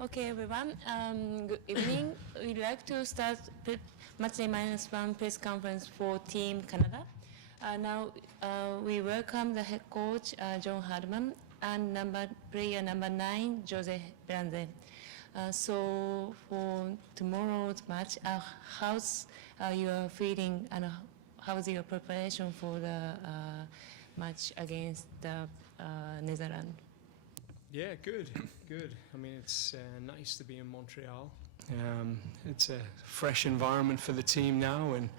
Okay, everyone. Good evening. We'd like to start matchday -1 press conference for Team Canada. Now we welcome the head coach John Hardman and player number 9, Jose Beranze. So for tomorrow's match, how's your feeling and how's your preparation for the match against the Netherlands? Yeah, good. I mean, it's nice to be in Montreal. It's a fresh environment for the team now, and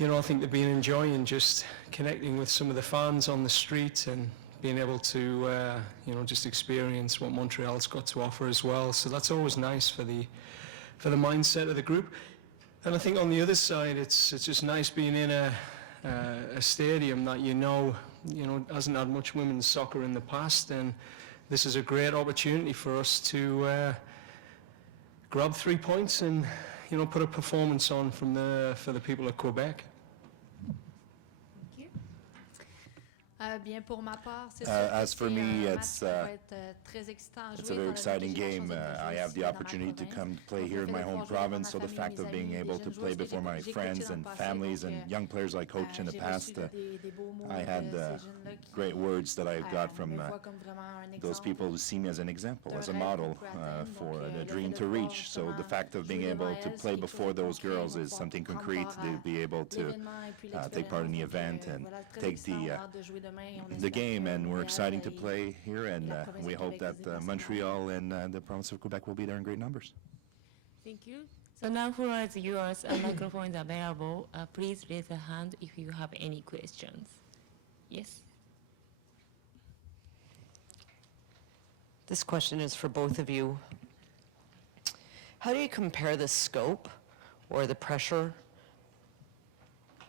I think they've been enjoying just connecting with some of the fans on the street and being able to, just experience what Montreal's got to offer as well. So that's always nice for the mindset of the group. And I think on the other side, it's just nice being in a stadium that hasn't had much women's soccer in the past, and this is a great opportunity for us to grab 3 points and put a performance on for the people of Quebec. Bien pour ma part, c'est As for me, it's a very exciting game. I have the opportunity to come play here in my home province, so the fact of being able to play before my friends and families and young players I coached in the past, I had great words that I got from those people who see me as an example, as a model for a dream to reach. So the fact of being able to play before those girls is something concrete, to be able to take part in the event and take the game, and we're excited to play here, and we hope that Montreal and the province of Quebec will be there in great numbers. Thank you. So now for our viewers, a microphone is available. Please raise a hand if you have any questions. Yes? This question is for both of you. How do you compare the scope or the pressure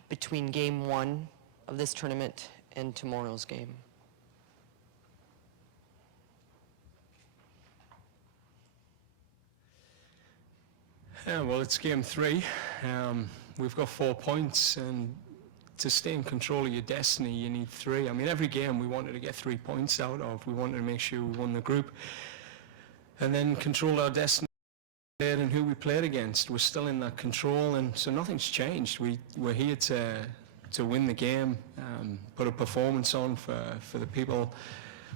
between game 1 of this tournament and tomorrow's game? Well, it's game 3. We've got 4 points, and to stay in control of your destiny, you need 3. I mean, every game we wanted to get 3 points out of. We wanted to make sure we won the group and then control our destiny and who we played against. We're still in that control, and so nothing's changed. We're here to win the game, put a performance on for the people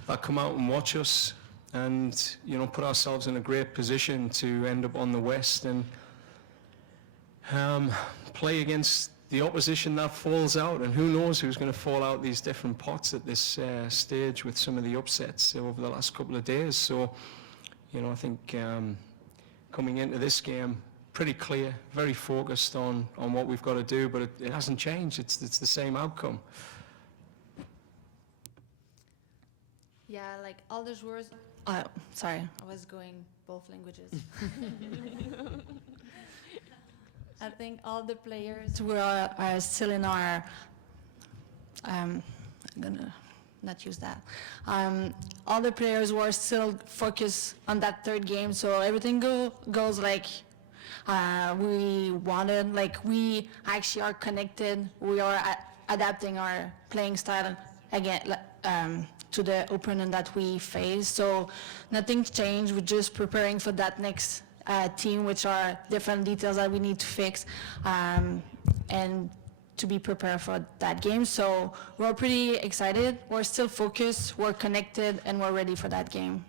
that come out and watch us, and put ourselves in a great position to end up on the West and play against the opposition that falls out. And who knows who's going to fall out these different pots at this stage with some of the upsets over the last couple of days. So I think coming into this game, pretty clear, very focused on what we've got to do, but it hasn't changed. It's the same outcome. Yeah, like all the joueurs. Sorry, I was going both languages. I think all the players who are still in our. I'm gonna not use that. All the players were still focused on that third game, so everything goes like we wanted. Like, we actually are connected. We are adapting our playing style again to the opponent that we face. So nothing's changed. We're just preparing for that next team, which are different details that we need to fix and to be prepared for that game. So we're pretty excited. We're still focused. We're connected, and we're ready for that game.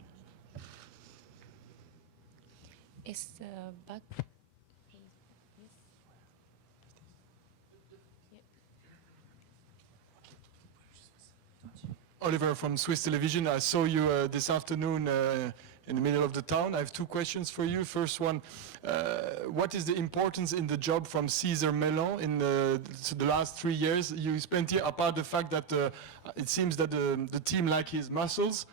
Is back. Oliver from Swiss Television. I saw you this afternoon in the middle of the town. I have 2 questions for you. First one, what is the importance in the job from Cesar Mellon in the last 3 years you spent here, apart the fact that it seems that the team like his muscles?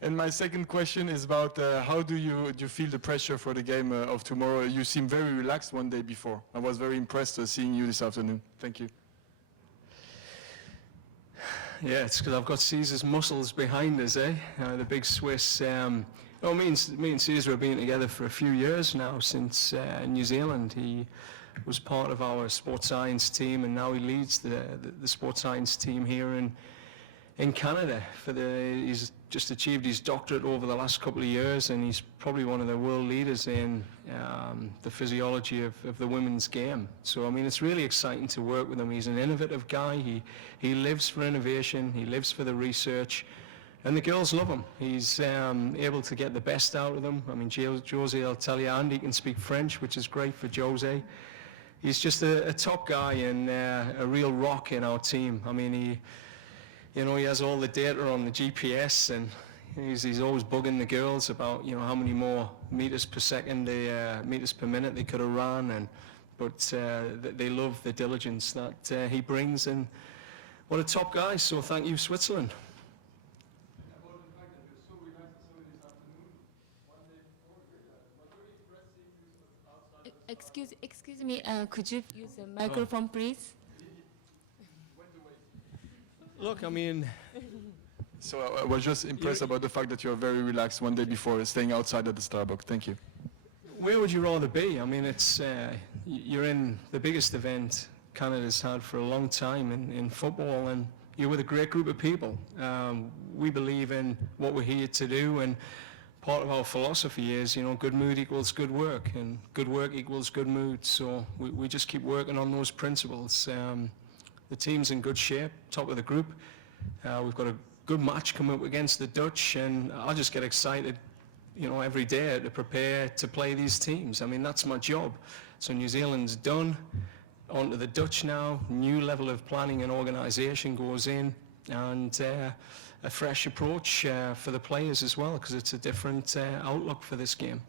And my second question is about how do you feel the pressure for the game of tomorrow? You seem very relaxed one day before. I was very impressed seeing you this afternoon. Thank you. Yeah, it's because I've got Caesar's muscles behind us, the big Swiss. Me and Caesar have been together for a few years now, since New Zealand. He was part of our sports science team, and now he leads the sports science team here in in Canada. He's just achieved his doctorate over the last couple of years, and he's probably one of the world leaders in the physiology of the women's game. So, I mean, it's really exciting to work with him. He's an innovative guy. He lives for innovation. He lives for the research. And the girls love him. He's able to get the best out of them. I mean, Jose will tell you, and he can speak French, which is great for Jose. He's just a top guy and a real rock in our team. I mean, he has all the data on the GPS, and he's always bugging the girls about, how many more meters per second, meters per minute they could have run. But they love the diligence that he brings, and what a top guy. So thank you, Switzerland. Excuse me, could you use the microphone, please? Look, I mean... So I was just impressed about the fact that you're very relaxed one day before staying outside at the Starbucks. Thank you. Where would you rather be? I mean, it's you're in the biggest event Canada's had for a long time in football, and you're with a great group of people. We believe in what we're here to do, and part of our philosophy is, good mood equals good work, and good work equals good mood. So we just keep working on those principles. The team's in good shape, top of the group. We've got a good match coming up against the Dutch, and I'll just get excited, every day to prepare to play these teams. I mean, that's my job. So New Zealand's done. On to the Dutch now. New level of planning and organisation goes in, and a fresh approach for the players as well, because it's a different outlook for this game.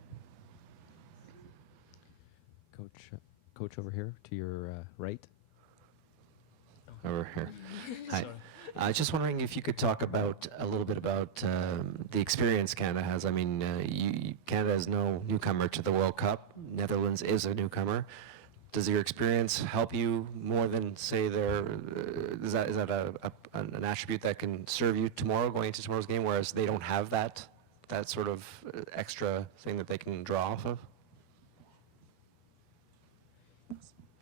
Coach over here to your right. Over here. Hi. Just wondering if you could talk a little bit about the experience Canada has. I mean, Canada is no newcomer to the World Cup. Netherlands is a newcomer. Does your experience help you more than, say, is that an attribute that can serve you tomorrow, going into tomorrow's game, whereas they don't have that sort of extra thing that they can draw off of?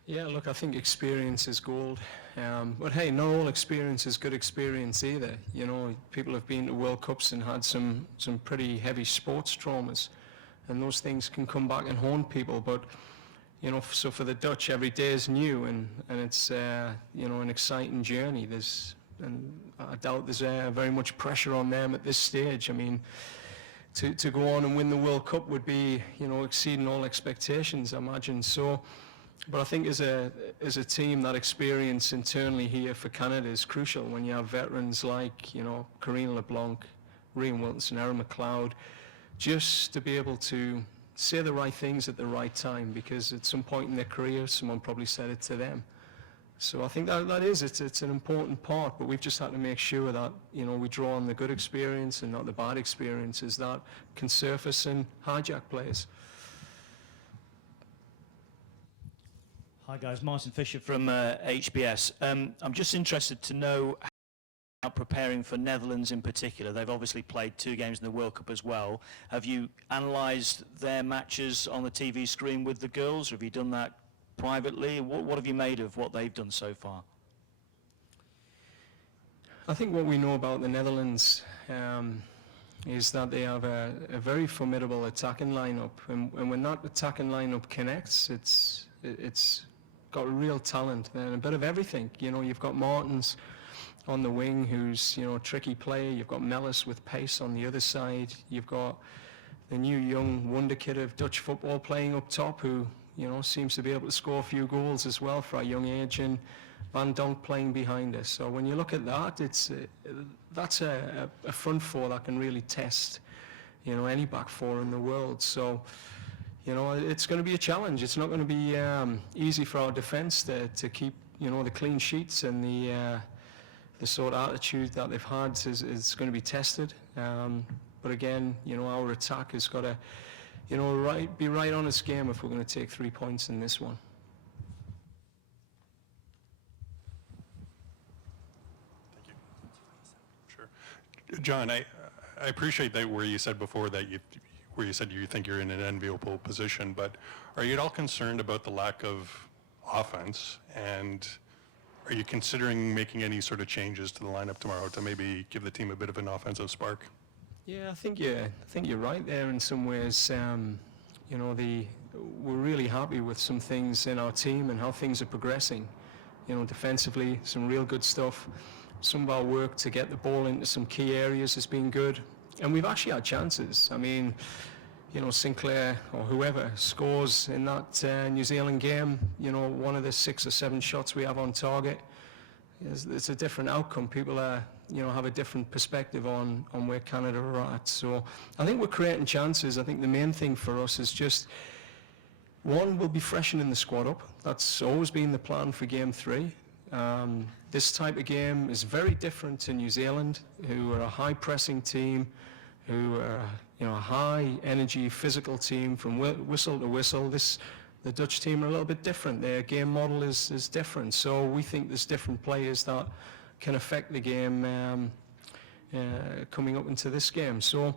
Yeah, look, I think experience is gold. But hey, not all experience is good experience either. People have been to World Cups and had some pretty heavy sports traumas, and those things can come back and haunt people. But so for the Dutch, every day is new, and it's an exciting journey. And I doubt there's very much pressure on them at this stage. I mean, to go on and win the World Cup would be exceeding all expectations, I imagine. So, but I think as a team, that experience internally here for Canada is crucial when you have veterans like Karine LeBlanc, Rian Wiltonson, Erin McLeod, just to be able to say the right things at the right time, because at some point in their career, someone probably said it to them. So I think that is, it's an important part, but we've just had to make sure that, we draw on the good experience and not the bad experiences that can surface and hijack players. Hi guys, Martin Fisher from HBS. I'm just interested to know how preparing for Netherlands in particular. They've obviously played 2 games in the World Cup as well. Have you analysed their matches on the TV screen with the girls, or have you done that privately? What have you made of what they've done so far? I think what we know about the Netherlands is that they have a very formidable attacking lineup, and when that attacking lineup connects, it's got real talent and a bit of everything. You've got Martens on the wing, who's a tricky player. You've got Mellis with pace on the other side. You've got the new young wonder kid of Dutch football playing up top, who seems to be able to score a few goals as well for a young age, and Van Donk playing behind us. So when you look at that, that's a front four that can really test any back four in the world. So it's going to be a challenge. It's not going to be easy for our defence to keep the clean sheets, and the sort of attitude that they've had is going to be tested. But again, our attack has got to be right on its game if we're going to take 3 points in this one. Thank you. Sure. John, I appreciate that where you said before that you think you're in an enviable position, but are you at all concerned about the lack of offense, and are you considering making any sort of changes to the lineup tomorrow to maybe give the team a bit of an offensive spark? Yeah, I think you're right there in some ways. You know, we're really happy with some things in our team and how things are progressing. You know, defensively, some real good stuff. Some of our work to get the ball into some key areas has been good. And we've actually had chances. I mean, you know, Sinclair or whoever scores in that New Zealand game, you know, one of the 6 or 7 shots we have on target, it's a different outcome. People are, you know, have a different perspective on where Canada are at. So I think we're creating chances. I think the main thing for us is just, one, we'll be freshening the squad up. That's always been the plan for Game 3. This type of game is very different to New Zealand, who are a high-pressing team, who are, you know, a high-energy, physical team from whistle to whistle. The Dutch team are a little bit different. Their game model is different. So we think there's different players that can affect the game coming up into this game. So,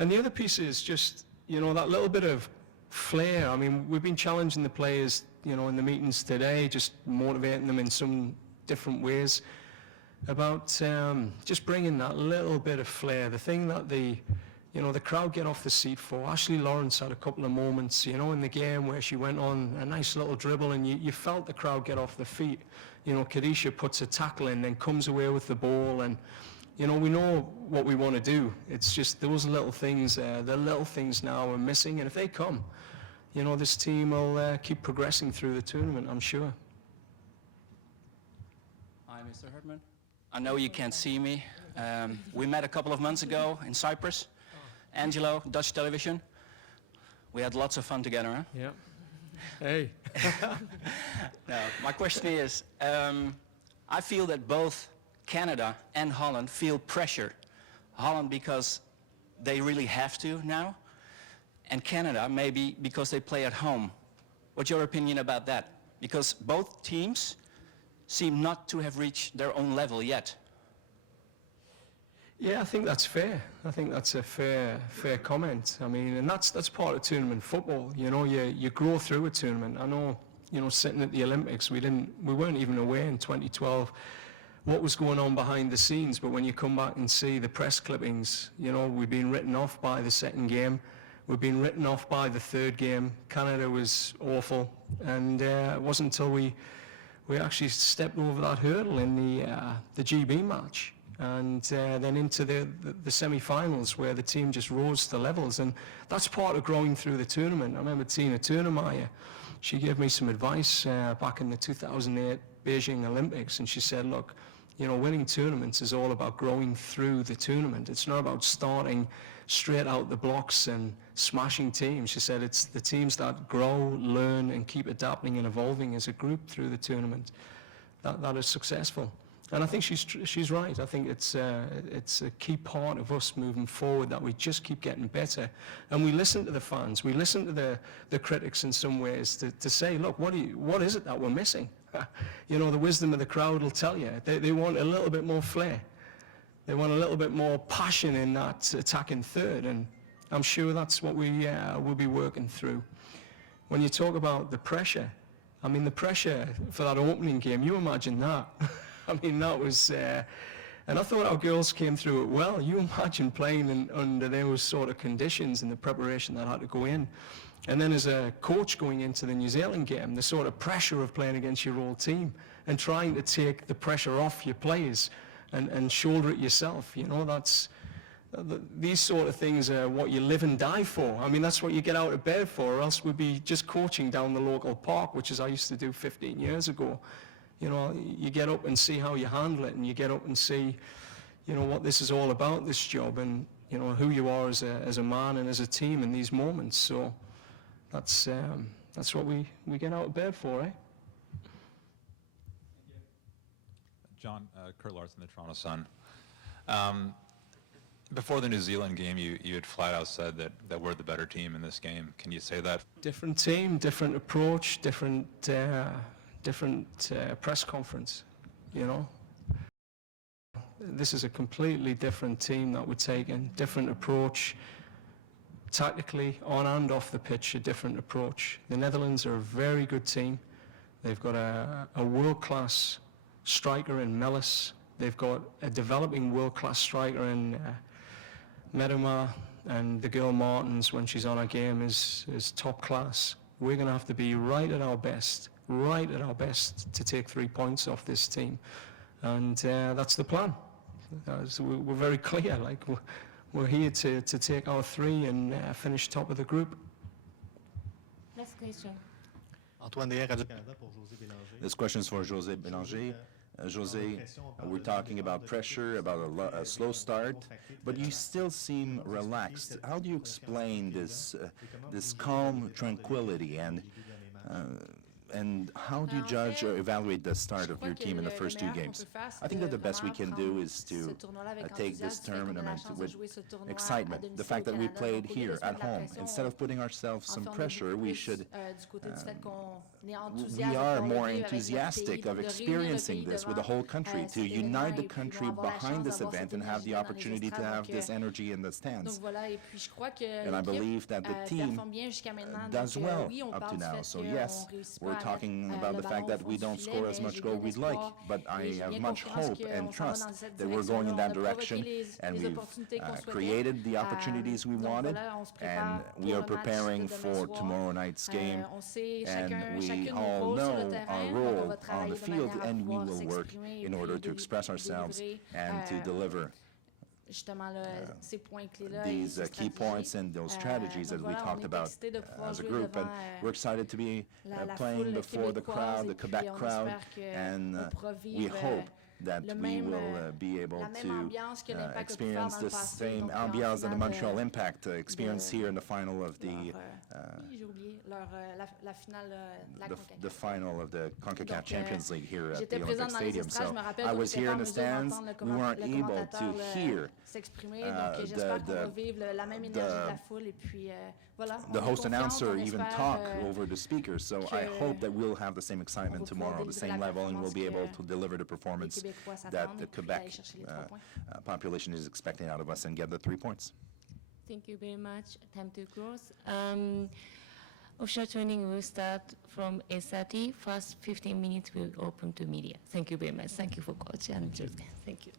and the other piece is just, you know, that little bit of flair. I mean, we've been challenging the players, you know, in the meetings today, just motivating them in some different ways about just bringing that little bit of flair, the thing that the crowd get off the seat for. Ashley Lawrence had a couple of moments, you know, in the game where she went on a nice little dribble and you felt the crowd get off their feet. You know, Kadisha puts a tackle in, then comes away with the ball, and, you know, we know what we want to do. It's just those little things, the little things now are missing, and if they come, you know, this team will keep progressing through the tournament, I'm sure. Hi, Mr. Herdman. I know you can't see me. We met a couple of months ago in Cyprus. Angelo, Dutch television. We had lots of fun together, huh? Yeah. Hey. No, my question is, I feel that both Canada and Holland feel pressure. Holland because they really have to now, and Canada maybe because they play at home. What's your opinion about that? Because both teams seem not to have reached their own level yet. Yeah, I think that's fair. I think that's a fair comment. I mean, and that's part of tournament football. You know, you grow through a tournament. I know, you know, sitting at the Olympics, we weren't even aware in 2012 what was going on behind the scenes. But when you come back and see the press clippings, you know, we've been written off by the second game. We've been written off by the third game. Canada was awful, and it wasn't until we actually stepped over that hurdle in the GB match. And then into the semi-finals where the team just rose to levels. And that's part of growing through the tournament. I remember Tina Turnermeyer, she gave me some advice back in the 2008 Beijing Olympics, and she said, look, you know, winning tournaments is all about growing through the tournament. It's not about starting straight out the blocks and smashing teams. She said it's the teams that grow, learn, and keep adapting and evolving as a group through the tournament that are successful. And I think she's right. I think it's a key part of us moving forward that we just keep getting better. And we listen to the fans. We listen to the critics in some ways to say, look, what is it that we're missing? You know, the wisdom of the crowd will tell you. They want a little bit more flair. They want a little bit more passion in that attacking third. And I'm sure that's what we will be working through. When you talk about the pressure, I mean, the pressure for that opening game, you imagine that. I mean, that was, and I thought our girls came through it well. You imagine playing under those sort of conditions and the preparation that had to go in. And then as a coach going into the New Zealand game, the sort of pressure of playing against your old team and trying to take the pressure off your players and shoulder it yourself. You know, these sort of things are what you live and die for. I mean, that's what you get out of bed for, or else we'd be just coaching down the local park, which is I used to do 15 years ago. You know, you get up and see how you handle it, and you get up and see, you know, what this is all about, this job, and, you know, who you are as a man and as a team in these moments. So that's what we get out of bed for, eh? John, Kurt Larson, the Toronto Sun. Before the New Zealand game, you had flat out said that we're the better team in this game. Can you say that? Different team, different approach, different press conference, you know. This is a completely different team that we're taking, different approach, tactically, on and off the pitch, a different approach. The Netherlands are a very good team. They've got a world-class striker in Melis. They've got a developing world-class striker in Medema, and the girl Martins, when she's on her game, is top class. We're going to have to be right at our best to take 3 points off this team. And that's the plan. So we're very clear, like we're here to take our 3 and finish top of the group. Next question. Antoine Desrosiers, Radio-Canada pour José Bélanger. This question is for José Bélanger. José, we're talking about pressure, about a slow start, but you still seem relaxed. How do you explain this calm tranquility, and how do you judge or evaluate the start of your team in the first 2 games? I think that the best we can do is to take this tournament with excitement. The fact that we played here at home, instead of putting ourselves some pressure, we are more enthusiastic of experiencing this with the whole country, to unite the country behind this event and have the opportunity to have this energy in the stands. And I believe that the team does well up to now. So yes, we're talking about the fact that we don't score as much goal we'd like, but I have much hope and trust that we're going in that direction, and we've created the opportunities we wanted, and we are preparing for tomorrow night's game, and we all know our role on the field, and we will work in order to express ourselves and to deliver these key points and those strategies that we talked about as a group. And we're excited to be playing before the crowd, the Quebec crowd, and we hope that we will be able to experience the same ambiance that the Montreal Impact experienced here in the final of the final of the CONCACAF Champions League here at the Olympic Stadium. So I was here in the stands. We weren't able to hear the host announcer even talk over the speakers. So I hope that we'll have the same excitement tomorrow, the same level, and we'll be able to deliver the performance that the Quebec population is expecting out of us and get the 3 points. Thank you very much. Time to close. Official training will start from 8:30. First 15 minutes will open to media. Thank you very much. Thank you for coach and Jose. Thank you.